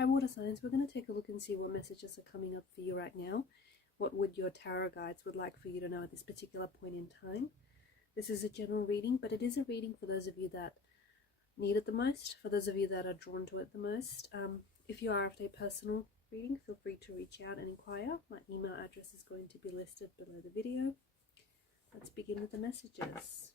Hi water signs, we're going to take a look and see what messages are coming up for you right now. What would your tarot guides would like for you to know at this particular point in time. This is a general reading, but it is a reading for those of you that need it the most, for those of you that are drawn to it the most. If you are after a personal reading, feel free to reach out and inquire. My email address is going to be listed below the video. Let's begin with the messages.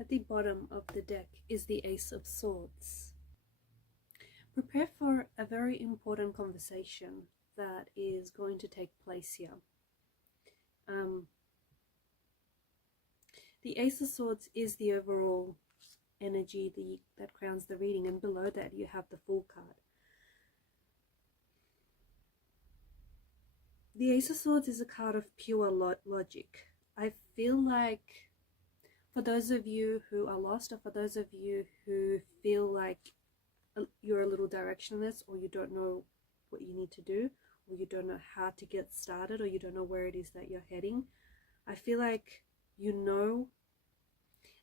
At the bottom of the deck is the Ace of Swords. Prepare for a very important conversation that is going to take place here. The Ace of Swords is the overall energy that crowns the reading, and below that you have the Fool card. The Ace of Swords is a card of pure logic. I feel like for those of you who are lost, or for those of you who feel like you're a little directionless, or you don't know what you need to do, or you don't know how to get started, or you don't know where it is that you're heading, I feel like you know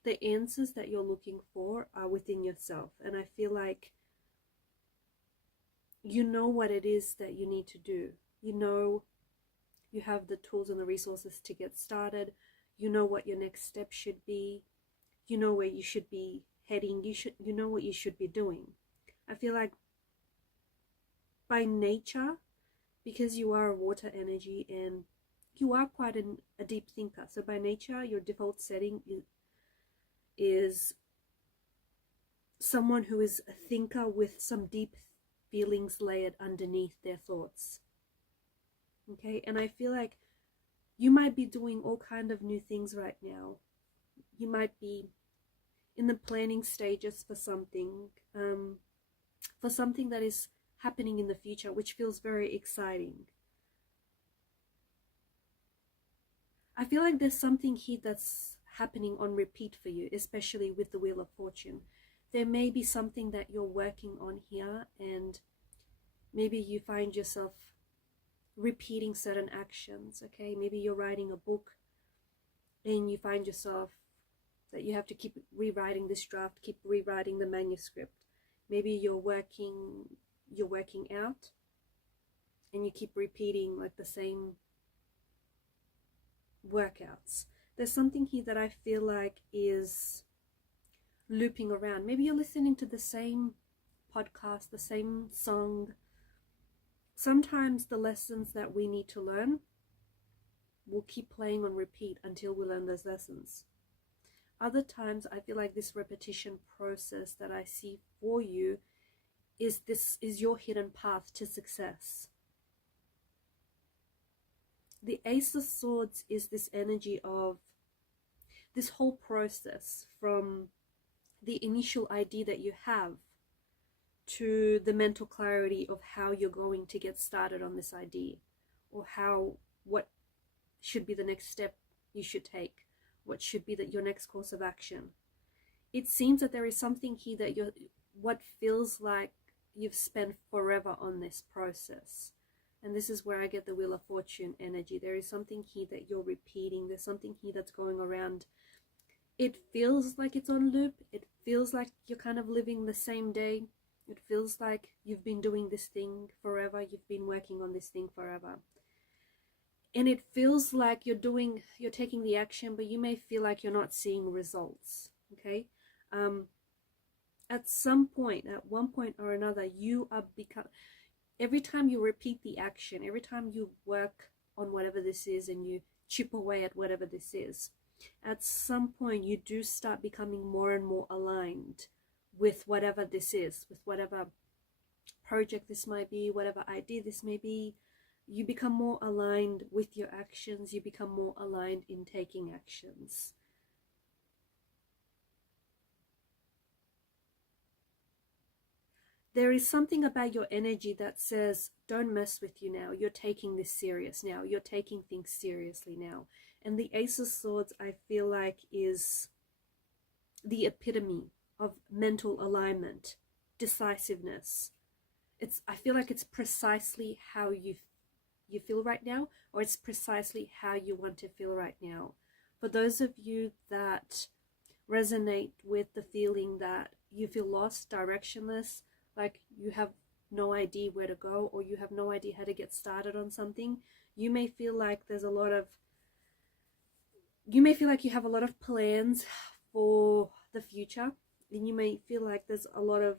the answers that you're looking for are within yourself. And I feel like you know what it is that you need to do. You know you have the tools and the resources to get started. You know what your next step should be. You know where you should be heading. You know what you should be doing. I feel like by nature, because you are a water energy and you are quite a deep thinker, so by nature your default setting is someone who is a thinker with some deep feelings layered underneath their thoughts. Okay, and I feel like you might be doing all kind of new things right now. You might be in the planning stages for something that is happening in the future, which feels very exciting. I feel like there's something here that's happening on repeat for you, especially with the Wheel of Fortune. There may be something that you're working on here, and maybe you find yourself repeating certain actions. Okay, maybe you're writing a book and you find yourself that you have to keep rewriting this draft, keep rewriting the manuscript. Maybe you're working out and you keep repeating like the same workouts. There's something here that I feel like is looping around. Maybe you're listening to the same podcast, the same song. Sometimes the lessons that we need to learn will keep playing on repeat until we learn those lessons. Other times I feel like this repetition process that I see for you is your hidden path to success. The Ace of Swords is this energy of this whole process, from the initial idea that you have to the mental clarity of how you're going to get started on this idea, or what should be the next step you should take, what should be your next course of action. It seems that there is something here that what feels like you've spent forever on this process. And this is where I get the Wheel of Fortune energy. There is something here that you're repeating. There's something here that's going around. It feels like it's on loop. It feels like you're kind of living the same day. It feels like you've been doing this thing forever. You've been working on this thing forever. And it feels like you're taking the action, but you may feel like you're not seeing results. Okay? at some point, at one point or another, you are every time you repeat the action, every time you work on whatever this is and you chip away at whatever this is, at some point you do start becoming more and more aligned with whatever this is, with whatever project this might be, whatever idea this may be. You become more aligned with your actions, you become more aligned in taking actions. There is something about your energy that says, don't mess with you now. You're taking this serious now. You're taking things seriously now. And the Ace of Swords, I feel like, is the epitome of mental alignment, decisiveness. I feel like it's precisely how you feel right now, or it's precisely how you want to feel right now. For those of you that resonate with the feeling that you feel lost, directionless, like you have no idea where to go, or you have no idea how to get started on something, you may feel like you have a lot of plans for the future, and you may feel like there's a lot of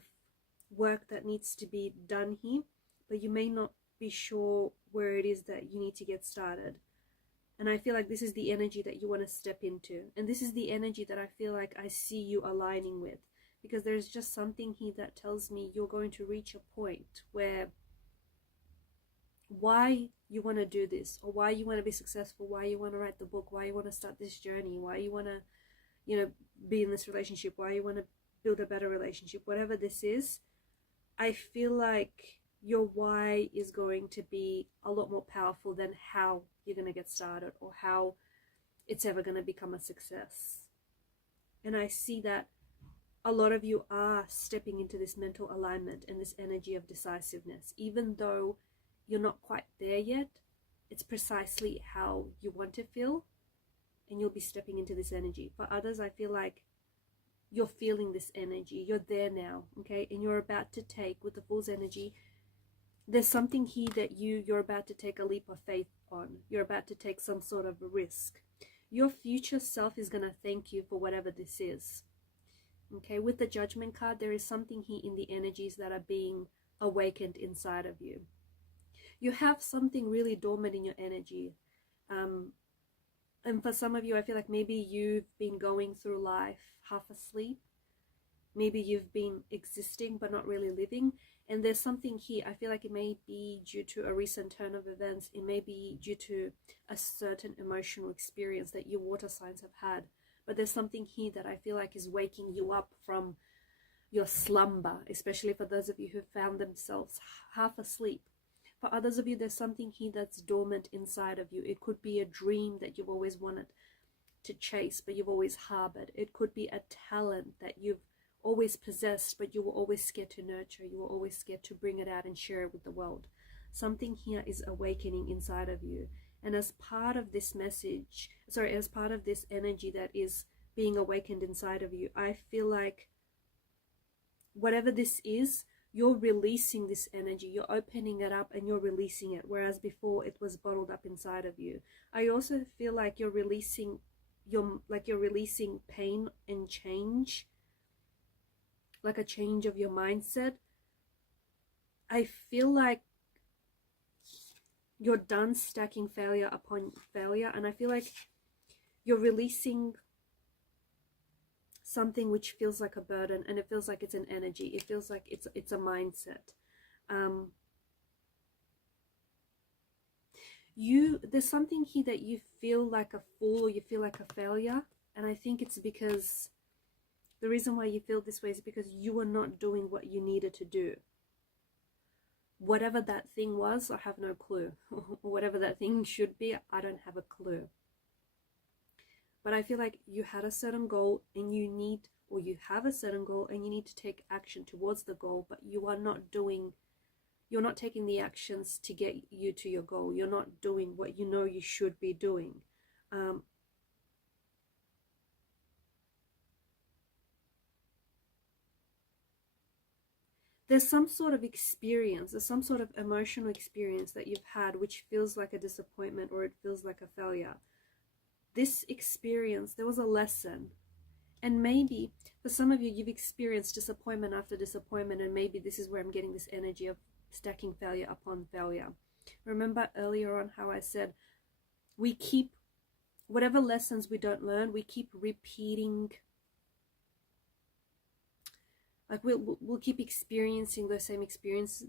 work that needs to be done here, but you may not be sure where it is that you need to get started. And I feel like this is the energy that you want to step into, and this is the energy that I feel like I see you aligning with, because there's just something here that tells me you're going to reach a point where why you want to do this, or why you want to be successful, why you want to write the book, why you want to start this journey, why you want to, be in this relationship, why you want to build a better relationship, whatever this is, I feel like your why is going to be a lot more powerful than how you're going to get started or how it's ever going to become a success. And I see that a lot of you are stepping into this mental alignment and this energy of decisiveness. Even though you're not quite there yet, it's precisely how you want to feel, and you'll be stepping into this energy. For others, I feel like you're feeling this energy. You're there now, okay? And you're about to take, with the Fool's energy, there's something here that you're about to take a leap of faith on. You're about to take some sort of a risk. Your future self is going to thank you for whatever this is. Okay, with the Judgment card, there is something here in the energies that are being awakened inside of you. You have something really dormant in your energy. And for some of you, I feel like maybe you've been going through life half asleep. Maybe you've been existing but not really living. And there's something here, I feel like it may be due to a recent turn of events. It may be due to a certain emotional experience that you water signs have had. But there's something here that I feel like is waking you up from your slumber, especially for those of you who found themselves half asleep. For others of you, there's something here that's dormant inside of you. It could be a dream that you've always wanted to chase, but you've always harbored. It could be a talent that you've always possessed, but you were always scared to nurture. You were always scared to bring it out and share it with the world. Something here is awakening inside of you. And as part of this message, as part of this energy that is being awakened inside of you, I feel like whatever this is, you're releasing this energy. You're opening it up and you're releasing it, whereas before it was bottled up inside of you. I also feel like you're releasing pain and change, like a change of your mindset. I feel like you're done stacking failure upon failure, and I feel like you're releasing something which feels like a burden, and it feels like it's an energy. It feels like it's a mindset. There's something here that you feel like a fool, or you feel like a failure, and I think it's because the reason why you feel this way is because you were not doing what you needed to do. Whatever that thing was, I have no clue. Whatever that thing should be, I don't have a clue. But I feel like you had a certain goal and you have a certain goal and you need to take action towards the goal, but you're not taking the actions to get you to your goal. You're not doing what you know you should be doing. There's some sort of experience, there's some sort of emotional experience that you've had which feels like a disappointment, or it feels like a failure. This experience, there was a lesson, And maybe for some of you, you've experienced disappointment after disappointment, and maybe this is where I'm getting this energy of stacking failure upon failure. Remember earlier on how I said we keep, whatever lessons we don't learn, we keep repeating. Like we'll keep experiencing those same experiences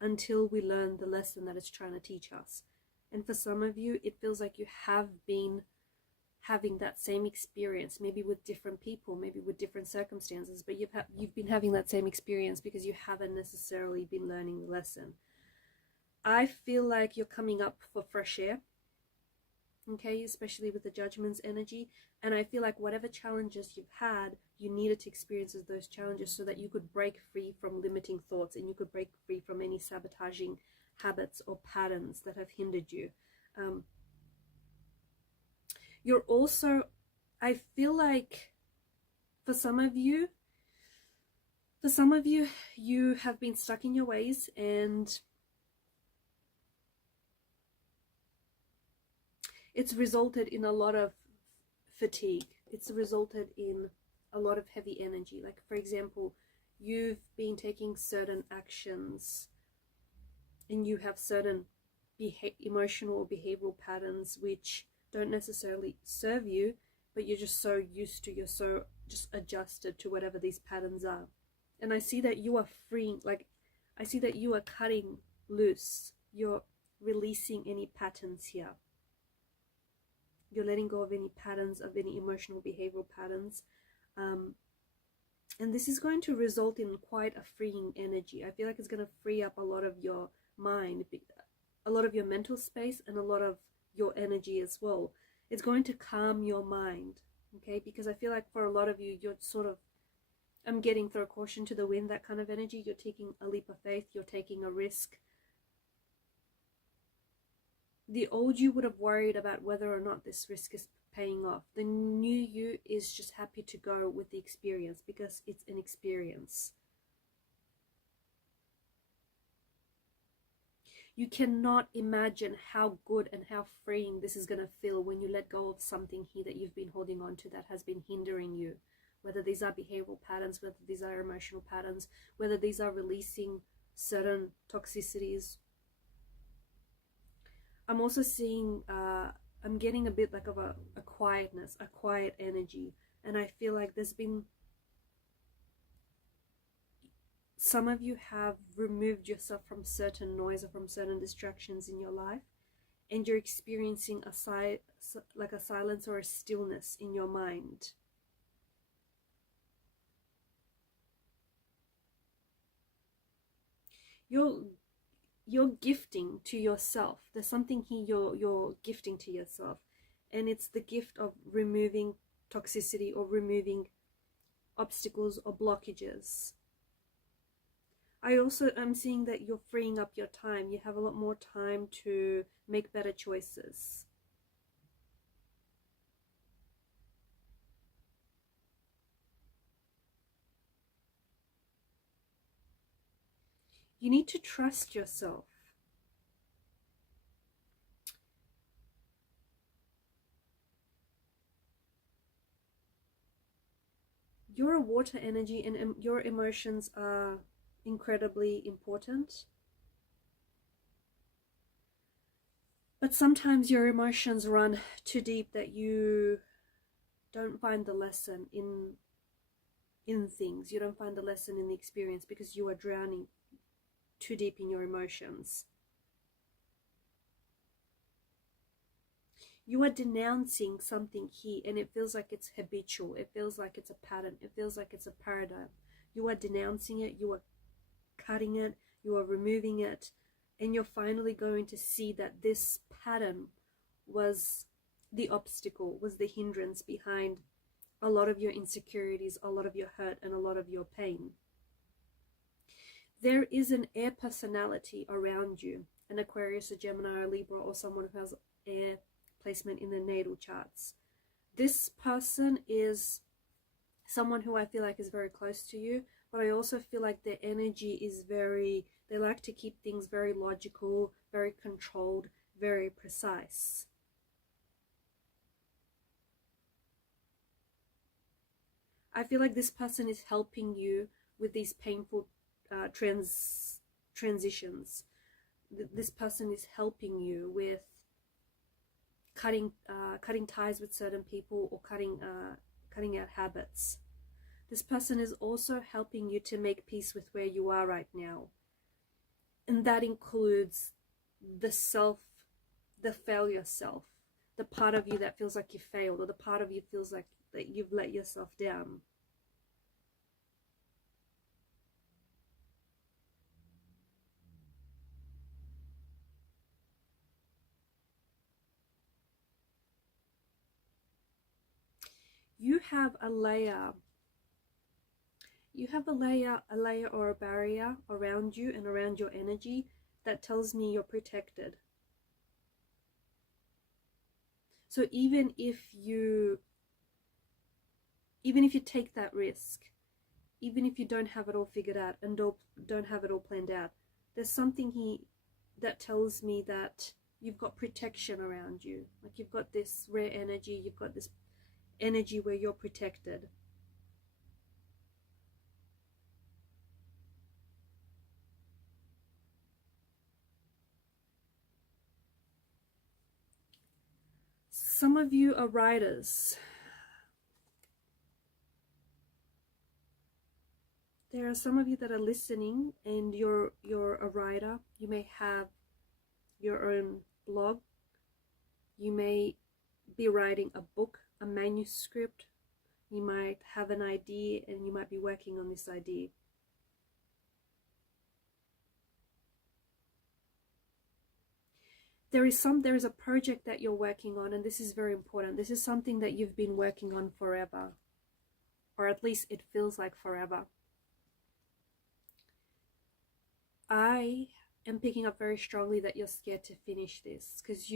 until we learn the lesson that it's trying to teach us. And for some of you, it feels like you have been having that same experience, maybe with different people, maybe with different circumstances, but you've been having that same experience because you haven't necessarily been learning the lesson. I feel like you're coming up for fresh air, okay, especially with the Judgment's energy. And I feel like whatever challenges you've had, you needed to experience those challenges so that you could break free from limiting thoughts and you could break free from any sabotaging habits or patterns that have hindered you. You're also, I feel like for some of you, you have been stuck in your ways, and it's resulted in a lot of fatigue. It's resulted in a lot of heavy energy. Like, for example, you've been taking certain actions and you have certain emotional or behavioral patterns which don't necessarily serve you, but you're just so used to, you're so just adjusted to whatever these patterns are. And I see that you are freeing, like, I see that you are cutting loose. You're releasing any patterns here. You're letting go of any patterns, of any emotional behavioral patterns. And this is going to result in quite a freeing energy. I feel like it's going to free up a lot of your mind, a lot of your mental space, and a lot of your energy as well. It's going to calm your mind, okay? Because I feel like for a lot of you, you're sort of, I'm getting throw caution to the wind, that kind of energy. You're taking a leap of faith. You're taking a risk. The old you would have worried about whether or not this risk is paying off. The new you is just happy to go with the experience because it's an experience. You cannot imagine how good and how freeing this is going to feel when you let go of something here that you've been holding on to that has been hindering you. Whether these are behavioral patterns, whether these are emotional patterns, whether these are releasing certain toxicities. I'm also seeing, I'm getting a bit like of a quietness, a quiet energy. And I feel like there's been, some of you have removed yourself from certain noise or from certain distractions in your life. And you're experiencing like a silence or a stillness in your mind. You're gifting to yourself. There's something here you're gifting to yourself, and it's the gift of removing toxicity or removing obstacles or blockages. I also am seeing that you're freeing up your time. You have a lot more time to make better choices. You need to trust yourself. You're a water energy, and your emotions are incredibly important. But sometimes your emotions run too deep that you don't find the lesson in things. You don't find the lesson in the experience because you are drowning too deep in your emotions. You are denouncing something here, and it feels like it's habitual. It feels like it's a pattern. It feels like it's a paradigm. You are denouncing it. You are cutting it. You are removing it. And you're finally going to see that this pattern was the obstacle, was the hindrance behind a lot of your insecurities, a lot of your hurt, and a lot of your pain. There is an air personality around you, an Aquarius, a Gemini, a Libra, or someone who has air placement in their natal charts. This person is someone who I feel like is very close to you, but I also feel like their energy is very, they like to keep things very logical, very controlled, very precise. I feel like this person is helping you with these painful transitions. This person is helping you with cutting ties with certain people, or cutting out habits. This person is also helping you to make peace with where you are right now. And that includes the failure self, the part of you that feels like you failed, or the part of you feels like that you've let yourself down. You have a layer or a barrier around you and around your energy that tells me you're protected. So even if you take that risk, even if you don't have it all figured out and don't have it all planned out, there's something that tells me that you've got protection around you. Like you've got this rare energy, you've got this energy where you're protected. Some of you are writers. There are some of you that are listening and you're a writer. You may have your own blog. You may be writing a book, a manuscript. You might have an idea and you might be working on this idea. There is a project that you're working on, and this is very important. This is something that you've been working on forever, or at least it feels like forever. I am picking up very strongly that you're scared to finish this, because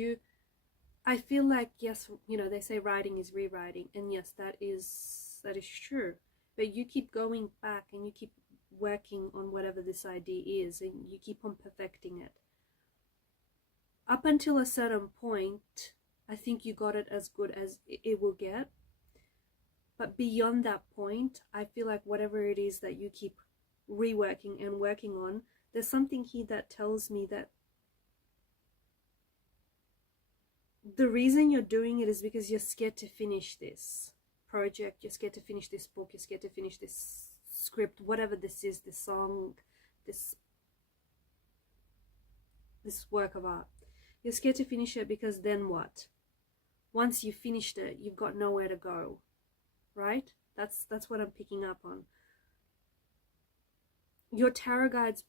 I feel like, yes, they say writing is rewriting, and yes, that is true, but you keep going back and you keep working on whatever this idea is, and you keep on perfecting it. Up until a certain point, I think you got it as good as it will get. But beyond that point, I feel like whatever it is that you keep reworking and working on, there's something here that tells me that the reason you're doing it is because you're scared to finish this project, you're scared to finish this book, you're scared to finish this script, whatever this is, this song, this work of art. You're scared to finish it because then what? Once you've finished it, you've got nowhere to go, right? That's what I'm picking up on. Your tarot guides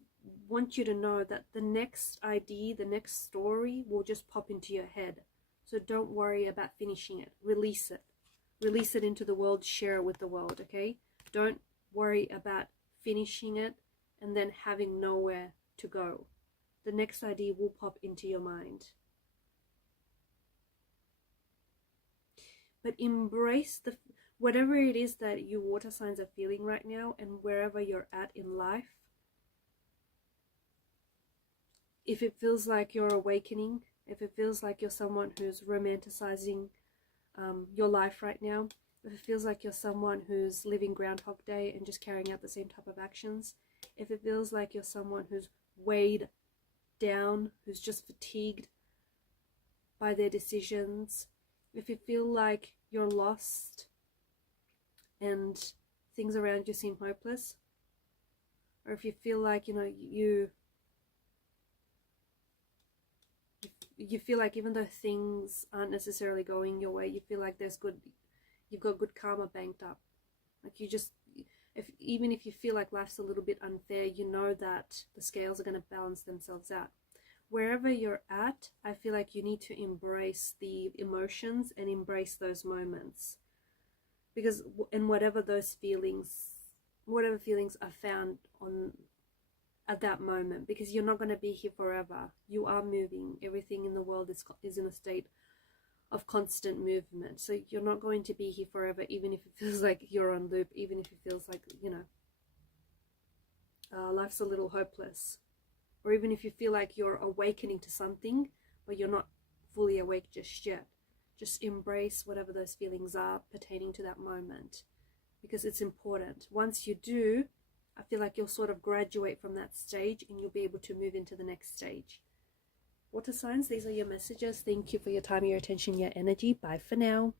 want you to know that the next idea, the next story will just pop into your head. So don't worry about finishing it. Release it. Release it into the world. Share it with the world, okay? Don't worry about finishing it and then having nowhere to go. The next idea will pop into your mind. But embrace whatever it is that you water signs are feeling right now, and wherever you're at in life. If it feels like you're awakening, if it feels like you're someone who's romanticizing your life right now, if it feels like you're someone who's living Groundhog Day and just carrying out the same type of actions, if it feels like you're someone who's weighed down, who's just fatigued by their decisions, if you feel like you're lost and things around you seem hopeless, or if you feel like you feel like even though things aren't necessarily going your way, you feel like you've got good karma banked up. Like even if you feel like life's a little bit unfair, you know that the scales are going to balance themselves out. Wherever you're at, I feel like you need to embrace the emotions and embrace those moments. Because, and whatever feelings are found at that moment, because you're not going to be here forever. You are moving. Everything in the world is in a state of constant movement. So you're not going to be here forever, even if it feels like you're on loop, even if it feels like, life's a little hopeless. Or even if you feel like you're awakening to something, but you're not fully awake just yet. Just embrace whatever those feelings are pertaining to that moment. because it's important. Once you do, I feel like you'll sort of graduate from that stage and you'll be able to move into the next stage. Water signs, these are your messages. Thank you for your time, your attention, your energy. Bye for now.